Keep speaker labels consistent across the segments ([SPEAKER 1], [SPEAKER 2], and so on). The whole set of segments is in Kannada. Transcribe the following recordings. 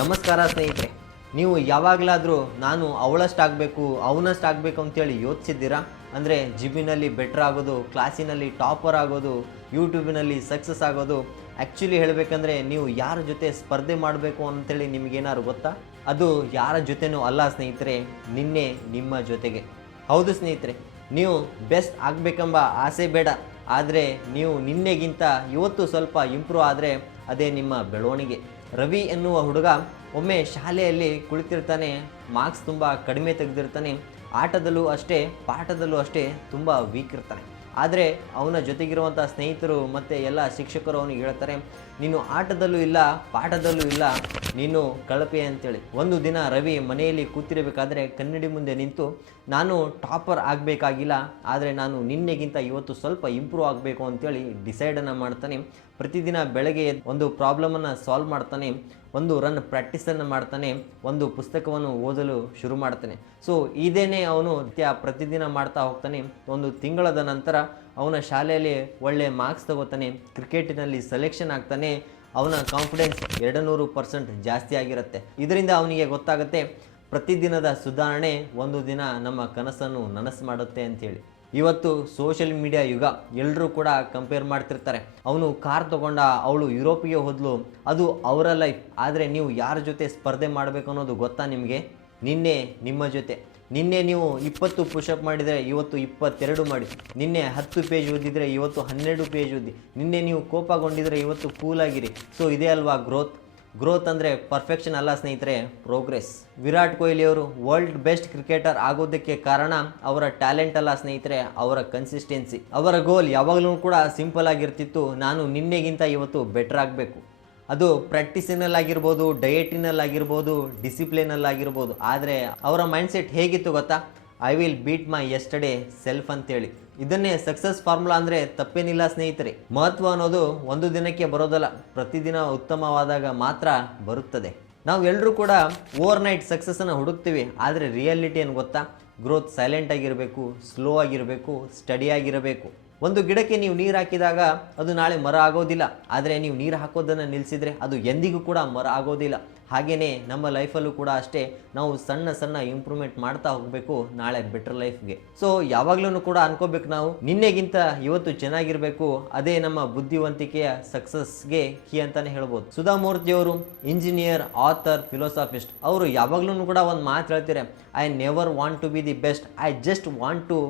[SPEAKER 1] ನಮಸ್ಕಾರ ಸ್ನೇಹಿತರೆ, ನೀವು ಯಾವಾಗಲಾದರೂ ನಾನು ಅವಳಷ್ಟಾಗಬೇಕು, ಅವನಷ್ಟಾಗಬೇಕು ಅಂತೇಳಿ ಯೋಚಿಸಿದ್ದೀರಾ? ಅಂದರೆ ಜಿಮ್ಮಿನಲ್ಲಿ ಬೆಟ್ರ್ ಆಗೋದು ಕ್ಲಾಸಿನಲ್ಲಿ ಟಾಪರ್ ಆಗೋದು ಯೂಟ್ಯೂಬಿನಲ್ಲಿ ಸಕ್ಸಸ್ ಆಗೋದು ಆ್ಯಕ್ಚುಲಿ ಹೇಳಬೇಕಂದ್ರೆ ನೀವು ಯಾರ ಜೊತೆ ಸ್ಪರ್ಧೆ ಮಾಡಬೇಕು ಅಂತೇಳಿ ನಿಮಗೇನಾದ್ರು ಗೊತ್ತಾ? ಅದು ಯಾರ ಜೊತೆನೂ ಅಲ್ಲ ಸ್ನೇಹಿತರೆ, ನಿನ್ನೆ ನಿಮ್ಮ ಜೊತೆಗೆ. ಹೌದು ಸ್ನೇಹಿತರೆ, ನೀವು ಬೆಸ್ಟ್ ಆಗಬೇಕೆಂಬ ಆಸೆ ಬೇಡ, ಆದರೆ ನೀವು ನಿನ್ನೆಗಿಂತ ಇವತ್ತು ಸ್ವಲ್ಪ ಇಂಪ್ರೂವ್ ಆದರೆ ಅದೇ ನಿಮ್ಮ ಬೆಳವಣಿಗೆ. ರವಿ ಎನ್ನುವ ಹುಡುಗ ಒಮ್ಮೆ ಶಾಲೆಯಲ್ಲಿ ಕುಳಿತಿರ್ತಾನೆ ಮಾರ್ಕ್ಸ್ ತುಂಬ ಕಡಿಮೆ ತೆಗೆದಿರ್ತಾನೆ, ಆಟದಲ್ಲೂ ಅಷ್ಟೇ, ಪಾಠದಲ್ಲೂ ಅಷ್ಟೇ ತುಂಬ ವೀಕ್ ಇರ್ತಾನೆ. ಆದರೆ ಅವನ ಜೊತೆಗಿರುವಂಥ ಸ್ನೇಹಿತರು ಮತ್ತು ಎಲ್ಲ ಶಿಕ್ಷಕರು ಅವನಿಗೆ ಹೇಳ್ತಾರೆ, ನೀನು ಆಟದಲ್ಲೂ ಇಲ್ಲ, ಪಾಠದಲ್ಲೂ ಇಲ್ಲ ನೀನು ಕಳಪೆ ಅಂತೇಳಿ. ಒಂದು ದಿನ ರವಿ ಮನೆಯಲ್ಲಿ ಕೂತಿರಬೇಕಾದ್ರೆ ಕನ್ನಡಿ ಮುಂದೆ ನಿಂತು, ನಾನು ಟಾಪರ್ ಆಗಬೇಕಾಗಿಲ್ಲ, ಆದರೆ ನಾನು ನಿನ್ನೆಗಿಂತ ಇವತ್ತು ಸ್ವಲ್ಪ ಇಂಪ್ರೂವ್ ಆಗಬೇಕು ಅಂತೇಳಿ ಡಿಸೈಡನ್ನು ಮಾಡ್ತಾನೆ. ಪ್ರತಿದಿನ ಬೆಳಗ್ಗೆ ಒಂದು ಪ್ರಾಬ್ಲಮನ್ನು ಸಾಲ್ವ್ ಮಾಡ್ತಾನೆ. ಒಂದು ರನ್ ಪ್ರಾಕ್ಟೀಸನ್ನು ಮಾಡ್ತಾನೆ. ಒಂದು ಪುಸ್ತಕವನ್ನು ಓದಲು ಶುರು ಮಾಡ್ತಾನೆ. ಸೊ ಇದೇನೇ ಅವನು ಪ್ರತಿದಿನ ಮಾಡ್ತಾ ಹೋಗ್ತಾನೆ. ಒಂದು ತಿಂಗಳದ ನಂತರ ಅವನ ಶಾಲೆಯಲ್ಲಿ ಒಳ್ಳೆ ಮಾರ್ಕ್ಸ್ ತಗೋತಾನೆ. ಕ್ರಿಕೆಟಿನಲ್ಲಿ ಸೆಲೆಕ್ಷನ್ ಆಗ್ತಾನೆ. ಅವನ ಕಾನ್ಫಿಡೆನ್ಸ್ ಎರಡು ನೂರು ಪರ್ಸೆಂಟ್ ಜಾಸ್ತಿ ಆಗಿರುತ್ತೆ. ಇದರಿಂದ ಅವನಿಗೆ ಗೊತ್ತಾಗುತ್ತೆ, ಪ್ರತಿದಿನದ ಸುಧಾರಣೆ ಒಂದು ದಿನ ನಮ್ಮ ಕನಸನ್ನು ನನಸು ಮಾಡುತ್ತೆ ಅಂತೇಳಿ ಇವತ್ತು ಸೋಷಿಯಲ್ ಮೀಡಿಯಾ ಯುಗ ಎಲ್ಲರೂ ಕೂಡ ಕಂಪೇರ್ ಮಾಡ್ತಿರ್ತಾರೆ. ಅವನು ಕಾರ್ ತಗೊಂಡ ಅವಳು ಯುರೋಪಿಗೆ ಹೋದ್ಲು, ಅದು ಅವರ ಲೈಫ್ ಆದರೆ ನೀವು ಯಾರ ಜೊತೆ ಸ್ಪರ್ಧೆ ಮಾಡಬೇಕು ಅನ್ನೋದು ಗೊತ್ತಾ ನಿಮಗೆ? ನಿನ್ನೆ ನಿಮ್ಮ ಜೊತೆ. ನಿನ್ನೆ ನೀವು ಇಪ್ಪತ್ತು ಪುಷಪ್ ಮಾಡಿದರೆ ಇವತ್ತು ಇಪ್ಪತ್ತೆರಡು ಮಾಡಿ. ನಿನ್ನೆ ಹತ್ತು ಪೇಜ್ ಓದಿದರೆ ಇವತ್ತು ಹನ್ನೆರಡು ಪೇಜ್ ಓದಿ. ನಿನ್ನೆ ನೀವು ಕೋಪಗೊಂಡಿದ್ರೆ ಇವತ್ತು ಕೂಲಾಗಿರಿ ಸೊ ಇದೇ ಅಲ್ವಾ ಗ್ರೋತ್ ಗ್ರೋತ್ ಅಂದರೆ ಪರ್ಫೆಕ್ಷನ್ ಅಲ್ಲ ಸ್ನೇಹಿತರೆ ಪ್ರೋಗ್ರೆಸ್ ವಿರಾಟ್ ಕೊಹ್ಲಿಯವರು ವರ್ಲ್ಡ್ ಬೆಸ್ಟ್ ಕ್ರಿಕೆಟರ್ ಆಗೋದಕ್ಕೆ ಕಾರಣ ಅವರ ಟ್ಯಾಲೆಂಟ್ ಅಲ್ಲ ಸ್ನೇಹಿತರೆ, ಅವರ ಕನ್ಸಿಸ್ಟೆನ್ಸಿ ಅವರ ಗೋಲ್ ಯಾವಾಗಲೂ ಕೂಡ ಸಿಂಪಲ್ ಆಗಿರ್ತಿತ್ತು. ನಾನು ನಿನ್ನೆಗಿಂತ ಇವತ್ತು ಬೆಟರ್ ಆಗಬೇಕು. ಅದು ಪ್ರಾಕ್ಟೀಸಿನಲ್ಲಾಗಿರ್ಬೋದು ಡಿಸಿಪ್ಲಿನಲ್ಲಿ ಡಿಸಿಪ್ಲಿನಲ್ಲಾಗಿರ್ಬೋದು ಆದರೆ ಅವರ ಮೈಂಡ್ಸೆಟ್ ಹೇಗಿತ್ತು ಗೊತ್ತಾ? I will beat my yesterday self ಅಂತೇಳಿ. ಇದನ್ನೇ ಸಕ್ಸಸ್ ಫಾರ್ಮುಲಾ ಅಂದರೆ ತಪ್ಪೇನಿಲ್ಲ ಸ್ನೇಹಿತರೆ. ಮಹತ್ವ ಅನ್ನೋದು ಒಂದು ದಿನಕ್ಕೆ ಬರೋದಲ್ಲ, ಪ್ರತಿದಿನ ಉತ್ತಮವಾದಾಗ ಮಾತ್ರ ಬರುತ್ತದೆ. ನಾವು ಎಲ್ಲರೂ ಕೂಡ ಓವರ್ ನೈಟ್ ಸಕ್ಸಸ್ಸನ್ನು ಹುಡುಕ್ತೀವಿ, ಆದರೆ ರಿಯಾಲಿಟಿ ಏನು ಗೊತ್ತಾ? ಗ್ರೋತ್ ಸೈಲೆಂಟ್ ಆಗಿರಬೇಕು ಸ್ಲೋ ಆಗಿರಬೇಕು ಸ್ಟಡಿ ಆಗಿರಬೇಕು. ಒಂದು ಗಿಡಕ್ಕೆ ನೀವು ನೀರು ಹಾಕಿದಾಗ ಅದು ನಾಳೆ ಮರ ಆಗೋದಿಲ್ಲ. ಆದರೆ ನೀವು ನೀರು ಹಾಕೋದನ್ನು ನಿಲ್ಲಿಸಿದರೆ ಅದು ಎಂದಿಗೂ ಕೂಡ ಮರ ಆಗೋದಿಲ್ಲ. ಹಾಗೆಯೇ ನಮ್ಮ ಲೈಫಲ್ಲೂ ಕೂಡ ಅಷ್ಟೇ ನಾವು ಸಣ್ಣ ಸಣ್ಣ ಇಂಪ್ರೂವ್ಮೆಂಟ್ ಮಾಡ್ತಾ ಹೋಗಬೇಕು ನಾಳೆ ಬೆಟರ್ ಲೈಫ್ಗೆ. ಸೊ ಯಾವಾಗಲೂ ಕೂಡ ಅನ್ಕೋಬೇಕು ನಾವು, ನಿನ್ನೆಗಿಂತ ಇವತ್ತು ಚೆನ್ನಾಗಿರಬೇಕು, ಅದೇ ನಮ್ಮ ಬುದ್ಧಿವಂತಿಕೆಯ ಸಕ್ಸಸ್ಗೆ ಕೀ ಅಂತಾನೆ ಹೇಳ್ಬೋದು. ಸುಧಾಮೂರ್ತಿಯವರು ಇಂಜಿನಿಯರ್, ಆಥರ್, ಫಿಲೋಸಾಫಿಸ್ಟ್, ಅವರು ಯಾವಾಗಲೂ ಕೂಡ ಒಂದು ಮಾತು ಹೇಳ್ತಾರೆ I never want to be the best I just want to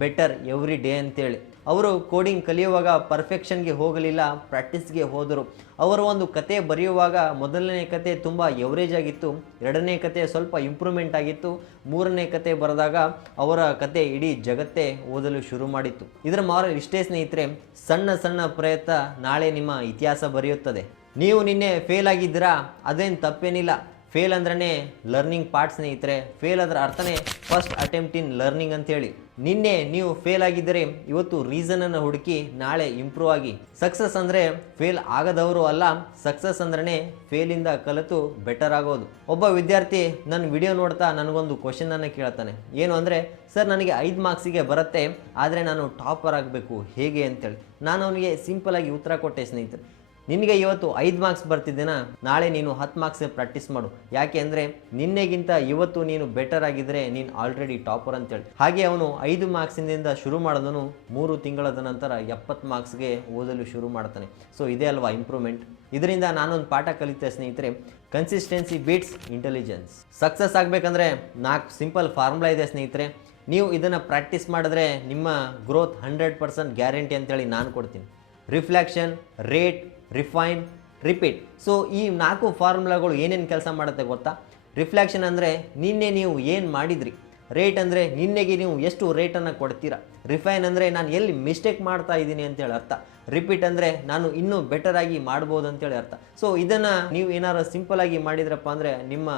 [SPEAKER 1] better every day ಅಂತೇಳಿ. ಅವರು ಕೋಡಿಂಗ್ ಕಲಿಯುವಾಗ ಪರ್ಫೆಕ್ಷನ್ಗೆ ಹೋಗಲಿಲ್ಲ ಪ್ರಾಕ್ಟೀಸ್ಗೆ ಹೋದರು. ಅವರ ಒಂದು ಕತೆ ಬರೆಯುವಾಗ ಮೊದಲನೇ ಕತೆ ತುಂಬ ಎವರೇಜ್ ಆಗಿತ್ತು, ಎರಡನೇ ಕತೆ ಸ್ವಲ್ಪ ಇಂಪ್ರೂವ್ಮೆಂಟ್ ಆಗಿತ್ತು, ಮೂರನೇ ಕತೆ ಬರೆದಾಗ ಅವರ ಕತೆ ಇಡೀ ಜಗತ್ತೇ ಓದಲು ಶುರು ಮಾಡಿತ್ತು. ಇದರ ಮಾರಲ್ ಇಷ್ಟೇ ಸ್ನೇಹಿತರೆ, ಸಣ್ಣ ಸಣ್ಣ ಪ್ರಯತ್ನ ನಾಳೆ ನಿಮ್ಮ ಇತಿಹಾಸ ಬರೆಯುತ್ತದೆ. ನೀವು ನಿನ್ನೆ ಫೇಲ್ ಆಗಿದ್ದೀರಾ, ಅದೇನು ತಪ್ಪೇನಿಲ್ಲ. ಫೇಲ್ ಅಂದ್ರೆ ಲರ್ನಿಂಗ್ ಪಾರ್ಟ್ ಸ್ನೇಹಿತರೆ ಫೇಲ್ ಅದರ ಅರ್ಥನೇ ಫಸ್ಟ್ ಅಟೆಂಪ್ಟ್ ಇನ್ ಲರ್ನಿಂಗ್ ಅಂತೇಳಿ ನಿನ್ನೆ ನೀವು ಫೇಲ್ ಆಗಿದ್ದರೆ, ಇವತ್ತು ರೀಸನನ್ನು ಹುಡುಕಿ ನಾಳೆ ಇಂಪ್ರೂವ್ ಆಗಿ. ಸಕ್ಸಸ್ ಅಂದರೆ ಫೇಲ್ ಆಗದವರು ಅಲ್ಲ ಸಕ್ಸಸ್ ಅಂದ್ರೆ ಫೇಲಿಂದ ಕಲಿತು ಬೆಟರ್ ಆಗೋದು. ಒಬ್ಬ ವಿದ್ಯಾರ್ಥಿ ನನ್ನ ವಿಡಿಯೋ ನೋಡ್ತಾ ನನಗೊಂದು ಕ್ವಶನನ್ನು ಕೇಳ್ತಾನೆ. ಏನು ಅಂದರೆ, ಸರ್, ನನಗೆ ಐದು ಮಾರ್ಕ್ಸಿಗೆ ಬರುತ್ತೆ, ಆದರೆ ನಾನು ಟಾಪರ್ ಆಗಬೇಕು, ಹೇಗೆ? ಅಂತೇಳಿ ನಾನು ಅವನಿಗೆ ಸಿಂಪಲಾಗಿ ಉತ್ತರ ಕೊಟ್ಟೆ ಸ್ನೇಹಿತರೆ. ನಿನಗೆ ಇವತ್ತು ಐದು ಮಾರ್ಕ್ಸ್ ಬರ್ತಿದ್ದೇನಾ ನಾಳೆ ನೀನು ಹತ್ತು ಮಾರ್ಕ್ಸ್ ಪ್ರಾಕ್ಟೀಸ್ ಮಾಡು. ಯಾಕೆ ಅಂದರೆ ನಿನ್ನೆಗಿಂತ ಇವತ್ತು ನೀನು ಬೆಟರ್ ಆಗಿದ್ದರೆ ನೀನು ಆಲ್ರೆಡಿ ಟಾಪರ್ ಅಂತೇಳಿ. ಹಾಗೆ ಅವನು ಐದು ಮಾರ್ಕ್ಸಿಂದ ಶುರು ಮಾಡಿದನು ಮೂರು ತಿಂಗಳದ ನಂತರ ಎಪ್ಪತ್ತು ಮಾರ್ಕ್ಸ್ಗೆ ಓದಲು ಶುರು ಮಾಡ್ತಾನೆ. ಸೊ ಇದೇ ಅಲ್ವಾ ಇಂಪ್ರೂವ್ಮೆಂಟ್ ಇದರಿಂದ ನಾನೊಂದು ಪಾಠ ಕಲಿತೆ ಸ್ನೇಹಿತರೆ ಕನ್ಸಿಸ್ಟೆನ್ಸಿ ಬೀಟ್ಸ್ ಇಂಟೆಲಿಜೆನ್ಸ್ ಸಕ್ಸಸ್ ಆಗಬೇಕಂದ್ರೆ ನಾಲ್ಕು ಸಿಂಪಲ್ ಫಾರ್ಮುಲಾ ಇದೆ ಸ್ನೇಹಿತರೆ. ನೀವು ಇದನ್ನು ಪ್ರಾಕ್ಟೀಸ್ ಮಾಡಿದ್ರೆ ನಿಮ್ಮ ಗ್ರೋತ್ ಹಂಡ್ರೆಡ್ ಪರ್ಸೆಂಟ್ ಗ್ಯಾರಂಟಿ ಅಂತೇಳಿ ನಾನು ಕೊಡ್ತೀನಿ. Reflection rate refine, repeat. So ಈ ನಾಲ್ಕು ಫಾರ್ಮುಲಾಗಳು ಏನೇನು ಕೆಲಸ ಮಾಡುತ್ತೆ ಗೊತ್ತಾ? ರಿಫ್ಲೆಕ್ಷನ್ ಅಂದರೆ ನಿನ್ನೆ ನೀವು ಏನು ಮಾಡಿದ್ರಿ? ರೇಟ್ ಅಂದರೆ ನಿನ್ನೆಗೆ ನೀವು ಎಷ್ಟು ರೇಟನ್ನು ಕೊಡ್ತೀರಾ? ರಿಫೈನ್ ಅಂದರೆ ನಾನು ಎಲ್ಲಿ ಮಿಸ್ಟೇಕ್ ಮಾಡ್ತಾ ಇದ್ದೀನಿ ಅಂತೇಳಿ ಅರ್ಥ. ರಿಪೀಟ್ ಅಂದರೆ ನಾನು ಇನ್ನೂ ಬೆಟರ್ ಆಗಿ ಮಾಡ್ಬೋದು ಅಂತೇಳಿ ಅರ್ಥ. ಸೊ ಇದನ್ನು ನೀವು ಏನಾದ್ರು ಸಿಂಪಲ್ ಆಗಿ ಮಾಡಿದ್ರಪ್ಪ ಅಂದರೆ ನಿಮ್ಮ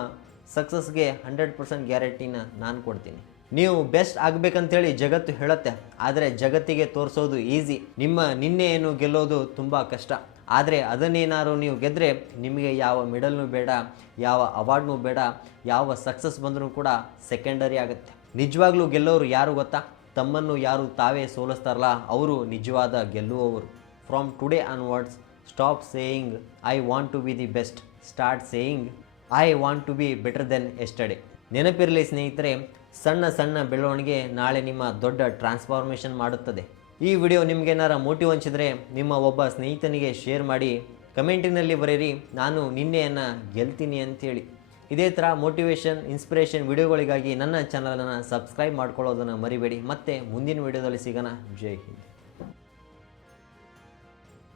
[SPEAKER 1] ಸಕ್ಸಸ್ಗೆ ಹಂಡ್ರೆಡ್ ಪರ್ಸೆಂಟ್ ಗ್ಯಾರಂಟಿನ ನಾನು ಕೊಡ್ತೀನಿ. ನೀವು ಬೆಸ್ಟ್ ಆಗಬೇಕಂತೇಳಿ ಜಗತ್ತು ಹೇಳುತ್ತೆ, ಆದರೆ ಜಗತ್ತಿಗೆ ತೋರಿಸೋದು ಈಸಿ ನಿಮ್ಮ ನಿನ್ನೆಯನ್ನು ಗೆಲ್ಲೋದು ತುಂಬ ಕಷ್ಟ. ಆದರೆ ಅದನ್ನೇನಾದ್ರು ನೀವು ಗೆದ್ದರೆ ನಿಮಗೆ ಯಾವ ಮೆಡಲ್ನೂ ಬೇಡ, ಯಾವ ಅವಾರ್ಡ್ನೂ ಬೇಡ, ಯಾವ ಸಕ್ಸಸ್ ಬಂದರೂ ಕೂಡ ಸೆಕೆಂಡರಿ ಆಗುತ್ತೆ. ನಿಜವಾಗ್ಲೂ ಗೆಲ್ಲೋರು ಯಾರು ಗೊತ್ತಾ? ತಮ್ಮನ್ನು ಯಾರು ತಾವೇ ಸೋಲಿಸ್ತಾರಲ್ಲ, ಅವರು ನಿಜವಾದ ಗೆಲ್ಲುವವರು. From today onwards stop saying I want to be the best start saying I want to be better than yesterday ನೆನಪಿರಲಿ ಸ್ನೇಹಿತರೆ, ಸಣ್ಣ ಸಣ್ಣ ಬೆಳವಣಿಗೆ ನಾಳೆ ನಿಮ್ಮ ದೊಡ್ಡ ಟ್ರಾನ್ಸ್ಫಾರ್ಮೇಷನ್ ಮಾಡುತ್ತದೆ. ಈ ವಿಡಿಯೋ ನಿಮಗೇನಾರ ಮೋಟಿವ್ ಹಂಚಿದ್ರೆ ನಿಮ್ಮ ಒಬ್ಬ ಸ್ನೇಹಿತನಿಗೆ ಶೇರ್ ಮಾಡಿ ಕಮೆಂಟಿನಲ್ಲಿ ಬರೀರಿ ನಾನು ನಿನ್ನೆಯನ್ನು ಗೆಲ್ತೀನಿ ಅಂತೇಳಿ. ಇದೇ ಥರ ಮೋಟಿವೇಶನ್ ಇನ್ಸ್ಪಿರೇಷನ್ ವಿಡಿಯೋಗಳಿಗಾಗಿ ನನ್ನ ಚಾನಲನ್ನು ಸಬ್ಸ್ಕ್ರೈಬ್ ಮಾಡ್ಕೊಳ್ಳೋದನ್ನು ಮರಿಬೇಡಿ. ಮತ್ತೆ ಮುಂದಿನ ವಿಡಿಯೋದಲ್ಲಿ ಸಿಗೋಣ. ಜೈ ಹಿಂದ್.